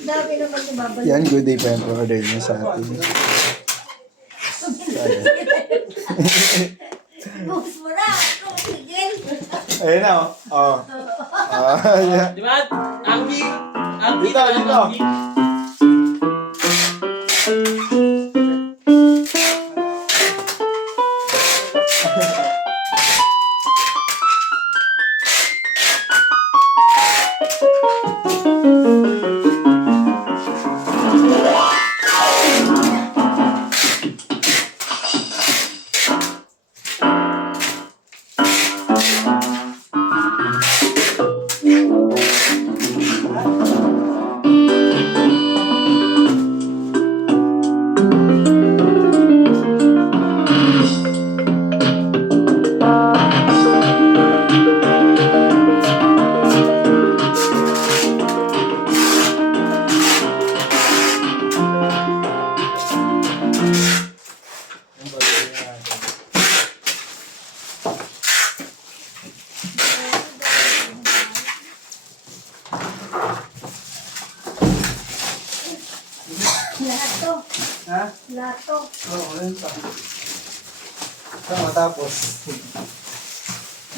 Dami naman babalik. Yan, good day pa yung order niya sa atin. Books mo na. Tumigil. Ayun na, oh. Yeah. Di ba? Anggi. Anggi. Dito, dito. Anggi. Lahat to. Ha? Lahat to. Oo, ayun pa. Saan matapos?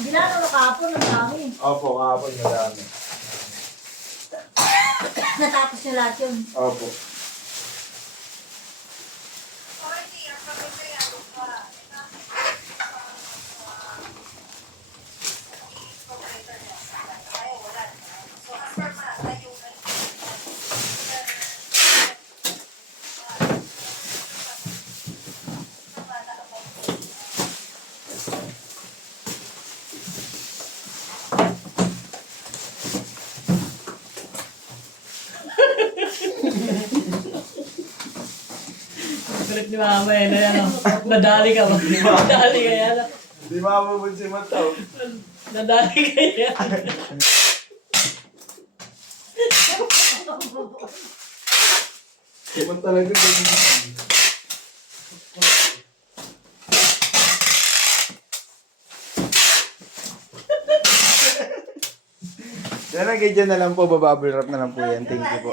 Ginano na kahapon, ang dami. Opo, kahapon madami. Natapos niya lahat yun. Opo. Kulit ni mama yan. Ayan, oh. Nadali ka ba? Nadali ka yan. oh. Hindi mamamod si Mataw. Nadali ka yan. Siman talaga ganyan. Yan, ganyan na lang po. Bababble wrap na lang po yan. Thank you po.